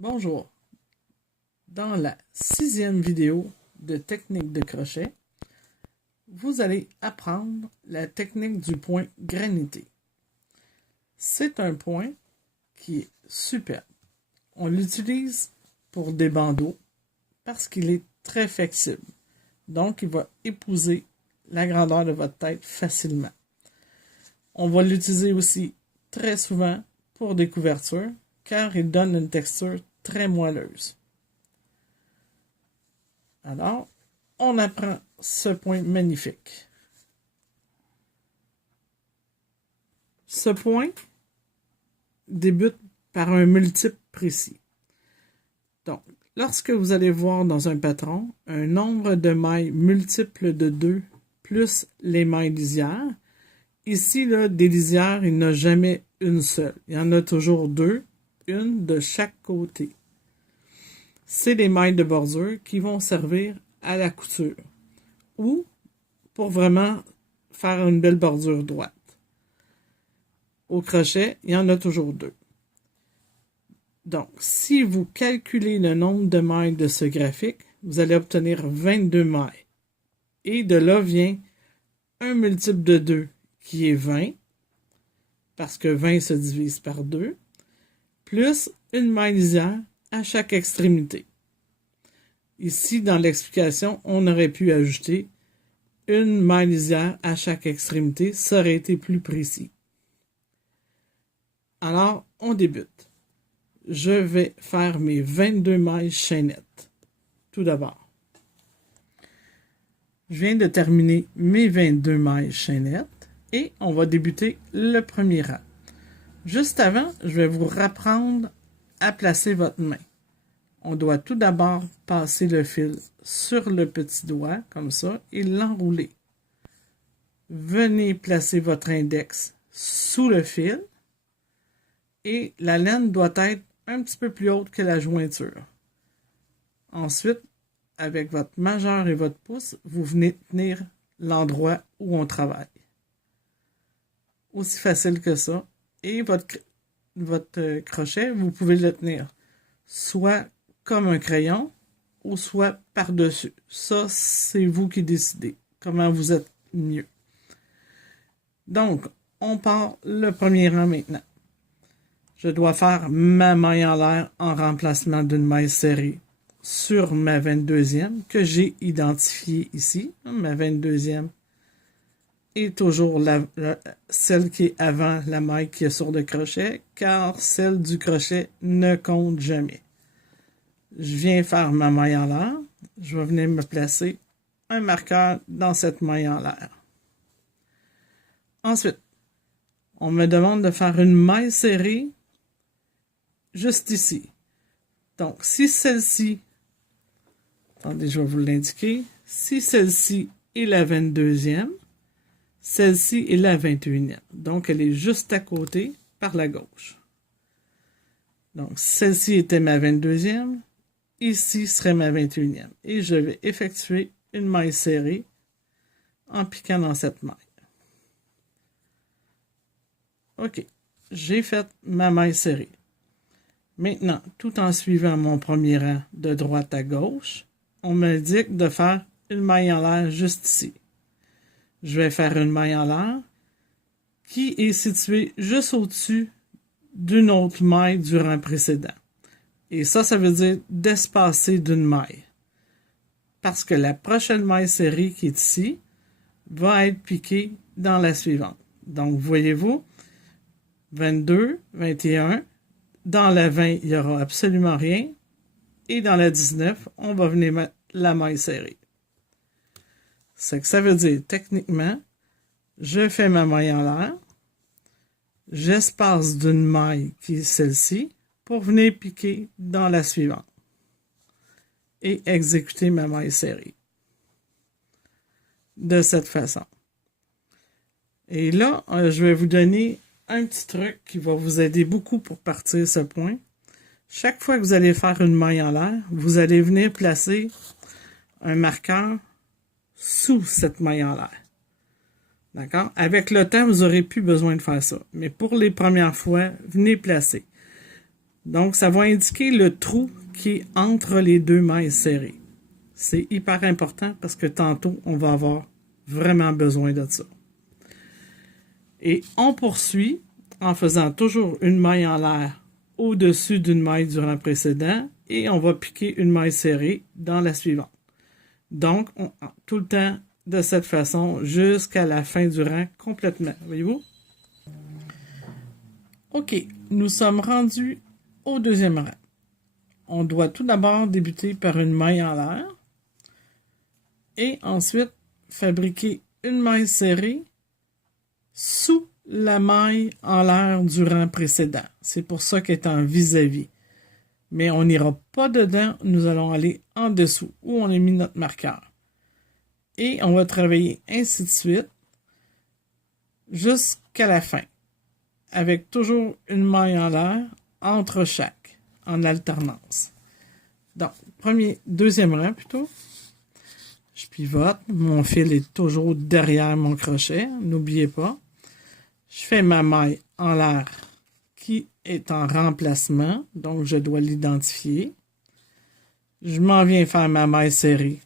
Bonjour, dans la 6e vidéo de technique de crochet, vous allez apprendre la technique du point granité. C'est un point qui est superbe. On l'utilise pour des bandeaux parce qu'il est très flexible. Donc, il va épouser la grandeur de votre tête facilement. On va l'utiliser aussi très souvent pour des couvertures car il donne une texture très moelleuse. Alors, on apprend ce point magnifique. Ce point débute par un multiple précis. Donc, lorsque vous allez voir dans un patron un nombre de mailles multiple de 2 plus les mailles lisières, ici, là, des lisières, il n'y en a jamais une seule. Il y en a toujours 2, une de chaque côté. C'est les mailles de bordure qui vont servir à la couture ou pour vraiment faire une belle bordure droite. Au crochet, il y en a toujours 2. Donc, si vous calculez le nombre de mailles de ce graphique, vous allez obtenir 22 mailles. Et de là vient un multiple de 2 qui est 20, parce que 20 se divise par 2, plus une maille lisière à chaque extrémité. Ici, dans l'explication, on aurait pu ajouter une maille lisière à chaque extrémité. Ça aurait été plus précis. Alors, on débute. Je vais faire mes 22 mailles chaînettes. Tout d'abord, je viens de terminer mes 22 mailles chaînettes et on va débuter le premier rang. Juste avant, je vais vous apprendre à placer votre main. On doit tout d'abord passer le fil sur le petit doigt, comme ça, et l'enrouler. Venez placer votre index sous le fil et la laine doit être un petit peu plus haute que la jointure. Ensuite, avec votre majeur et votre pouce, vous venez tenir l'endroit où on travaille. Aussi facile que ça. Et votre crochet, vous pouvez le tenir soit comme un crayon ou soit par-dessus. Ça, c'est vous qui décidez comment vous êtes mieux. Donc, on part le premier rang maintenant. Je dois faire ma maille en l'air en remplacement d'une maille serrée sur ma 22e que j'ai identifiée ici. Ma 22e est toujours celle qui est avant la maille qui est sur le crochet, car celle du crochet ne compte jamais. Je viens faire ma maille en l'air. Je vais venir me placer un marqueur dans cette maille en l'air. Ensuite, on me demande de faire une maille serrée juste ici. Donc, si celle-ci, attendez, je vais vous l'indiquer, si celle-ci est la 22e, celle-ci est la 21e. Donc, elle est juste à côté par la gauche. Donc, celle-ci était ma 22e. Ici serait ma 21e. Et je vais effectuer une maille serrée en piquant dans cette maille. OK. J'ai fait ma maille serrée. Maintenant, tout en suivant mon premier rang de droite à gauche, on m'indique de faire une maille en l'air juste ici. Je vais faire une maille en l'air qui est située juste au-dessus d'une autre maille du rang précédent. Et ça veut dire d'espacer d'une maille. Parce que la prochaine maille serrée qui est ici va être piquée dans la suivante. Donc, voyez-vous, 22, 21, dans la 20, il n'y aura absolument rien. Et dans la 19, on va venir mettre la maille serrée. C'est que ça veut dire, techniquement, je fais ma maille en l'air, j'espace d'une maille qui est celle-ci pour venir piquer dans la suivante et exécuter ma maille serrée. De cette façon. Et là, je vais vous donner un petit truc qui va vous aider beaucoup pour partir ce point. Chaque fois que vous allez faire une maille en l'air, vous allez venir placer un marqueur sous cette maille en l'air. D'accord? Avec le temps, vous n'aurez plus besoin de faire ça. Mais pour les premières fois, venez placer. Donc, ça va indiquer le trou qui est entre les deux mailles serrées. C'est hyper important parce que tantôt, on va avoir vraiment besoin de ça. Et on poursuit en faisant toujours une maille en l'air au-dessus d'une maille du rang précédent et on va piquer une maille serrée dans la suivante. Donc, tout le temps de cette façon jusqu'à la fin du rang complètement. Voyez-vous? OK, nous sommes rendus au deuxième rang. On doit tout d'abord débuter par une maille en l'air et ensuite fabriquer une maille serrée sous la maille en l'air du rang précédent. C'est pour ça qu'elle est en vis-à-vis. Mais on n'ira pas dedans, nous allons aller en dessous où on a mis notre marqueur. Et on va travailler ainsi de suite jusqu'à la fin, avec toujours une maille en l'air entre chaque, en alternance. Donc, deuxième rang plutôt. Je pivote, mon fil est toujours derrière mon crochet, n'oubliez pas. Je fais ma maille en l'air qui est en remplacement, donc je dois l'identifier. Je m'en viens faire ma maille serrée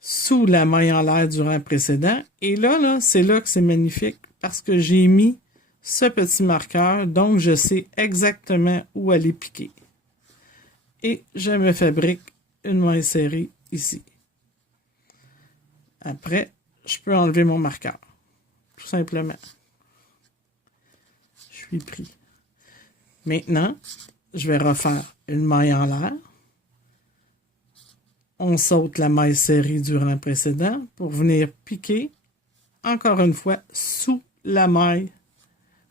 sous la maille en l'air du rang précédent. Et là, c'est là que c'est magnifique parce que j'ai mis ce petit marqueur, donc je sais exactement où aller piquer. Et je me fabrique une maille serrée ici. Après, je peux enlever mon marqueur, tout simplement. Je suis pris. Maintenant, je vais refaire une maille en l'air. On saute la maille serrée du rang précédent pour venir piquer, encore une fois, sous la maille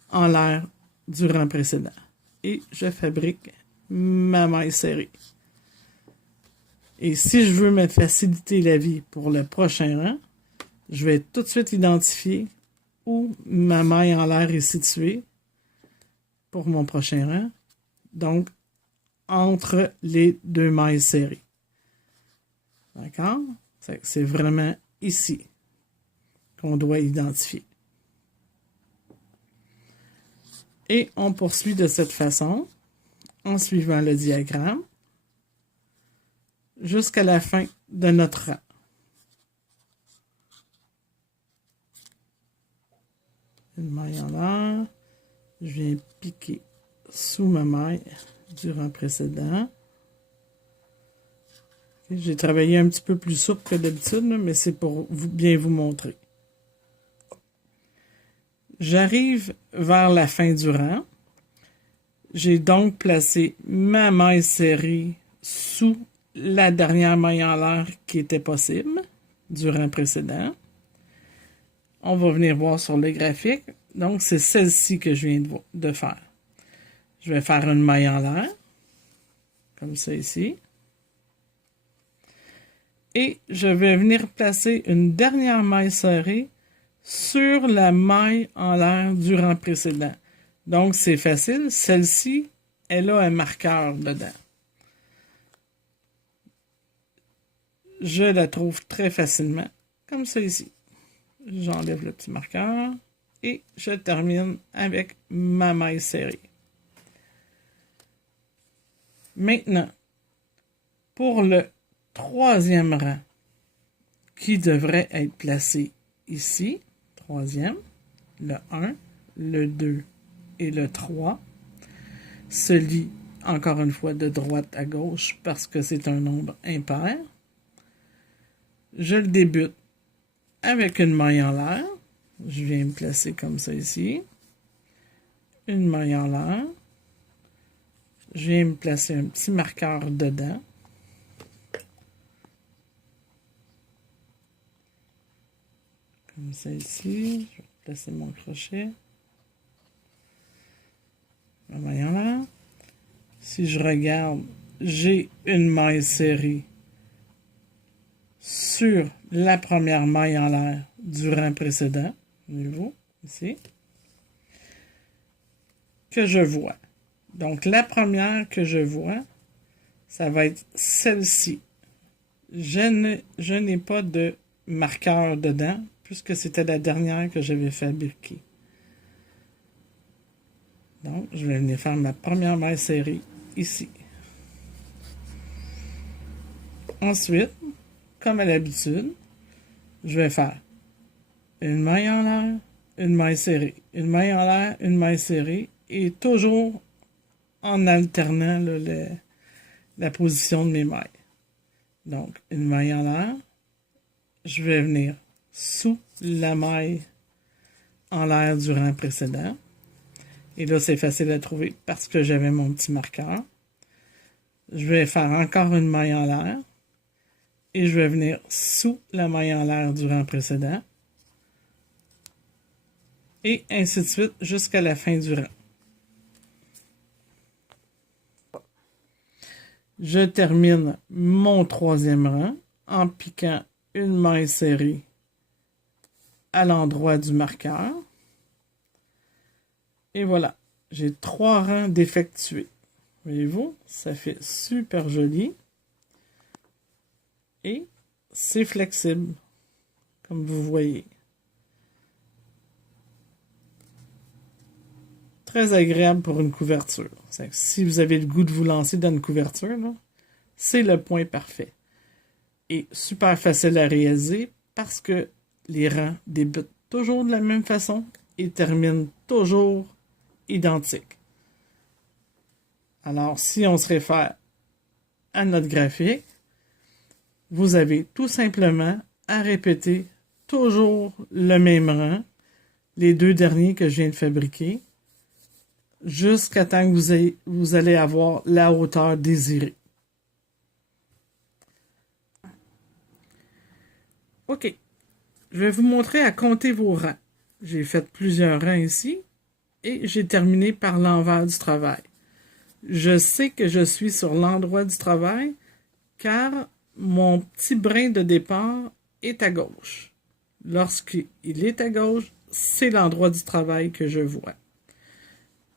en l'air du rang précédent. Et je fabrique ma maille serrée. Et si je veux me faciliter la vie pour le prochain rang, je vais tout de suite identifier où ma maille en l'air est située pour mon prochain rang. Donc, entre les deux mailles serrées. D'accord? C'est vraiment ici qu'on doit identifier. Et on poursuit de cette façon, en suivant le diagramme, jusqu'à la fin de notre rang. Une maille en l'air, je viens piquer sous ma maille du rang précédent. J'ai travaillé un petit peu plus souple que d'habitude, mais c'est pour bien vous montrer. J'arrive vers la fin du rang. J'ai donc placé ma maille serrée sous la dernière maille en l'air qui était possible du rang précédent. On va venir voir sur le graphique. Donc, c'est celle-ci que je viens de faire. Je vais faire une maille en l'air, comme ça ici. Et je vais venir placer une dernière maille serrée sur la maille en l'air du rang précédent. Donc, c'est facile. Celle-ci, elle a un marqueur dedans. Je la trouve très facilement, comme ça ici. J'enlève le petit marqueur et je termine avec ma maille serrée. Maintenant, pour le troisième rang, qui devrait être placé ici, troisième, le 1, le 2 et le 3, se lie encore une fois de droite à gauche parce que c'est un nombre impair. Je le débute avec une maille en l'air. Je viens me placer comme ça ici. Une maille en l'air. Je viens me placer un petit marqueur dedans. Comme ça ici. Je vais placer mon crochet. Ma maille en l'air. Si je regarde, j'ai une maille serrée sur la première maille en l'air du rang précédent. Voyez-vous, ici. Que je vois. Donc, la première que je vois, ça va être celle-ci. Je n'ai pas de marqueur dedans, puisque c'était la dernière que j'avais fabriquée. Donc, je vais venir faire ma première maille serrée ici. Ensuite, comme à l'habitude, je vais faire une maille en l'air, une maille serrée, une maille en l'air, une maille serrée, et toujours en alternant là, la position de mes mailles. Donc, une maille en l'air, je vais venir sous la maille en l'air du rang précédent. Et là, c'est facile à trouver parce que j'avais mon petit marqueur. Je vais faire encore une maille en l'air. Et je vais venir sous la maille en l'air du rang précédent. Et ainsi de suite jusqu'à la fin du rang. Je termine mon troisième rang en piquant une maille serrée à l'endroit du marqueur. Et voilà, j'ai 3 rangs d'effectués. Voyez-vous, ça fait super joli. Et c'est flexible, comme vous voyez. Très agréable pour une couverture. Si vous avez le goût de vous lancer dans une couverture, c'est le point parfait. Et super facile à réaliser parce que les rangs débutent toujours de la même façon et terminent toujours identiques. Alors, si on se réfère à notre graphique, vous avez tout simplement à répéter toujours le même rang, les 2 derniers que je viens de fabriquer, jusqu'à temps que vous allez avoir la hauteur désirée. OK. Je vais vous montrer à compter vos rangs. J'ai fait plusieurs rangs ici et j'ai terminé par l'envers du travail. Je sais que je suis sur l'endroit du travail car mon petit brin de départ est à gauche. Lorsqu'il est à gauche, c'est l'endroit du travail que je vois.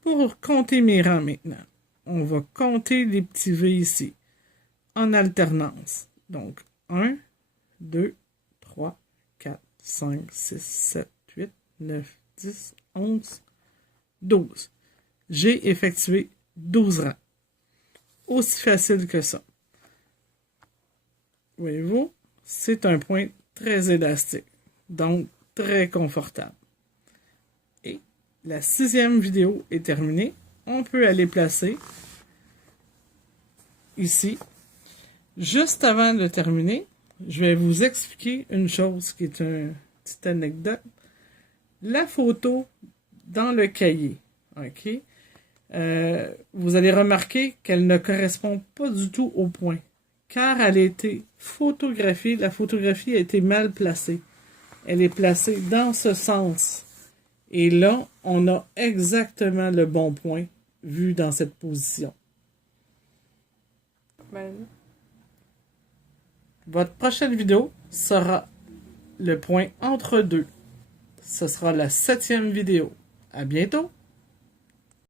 Pour compter mes rangs maintenant, on va compter les petits V ici, en alternance. Donc, 1, 2, 3, 4, 5, 6, 7, 8, 9, 10, 11, 12. J'ai effectué 12 rangs. Aussi facile que ça. Voyez-vous, c'est un point très élastique, donc très confortable. Et la 6e vidéo est terminée. On peut aller placer ici. Juste avant de terminer, je vais vous expliquer une chose qui est une petite anecdote. La photo dans le cahier, ok? Vous allez remarquer qu'elle ne correspond pas du tout au point, car elle a été photographiée, la photographie a été mal placée. Elle est placée dans ce sens. Et là, on a exactement le bon point vu dans cette position. Votre prochaine vidéo sera le point entre deux. Ce sera la 7e vidéo. À bientôt!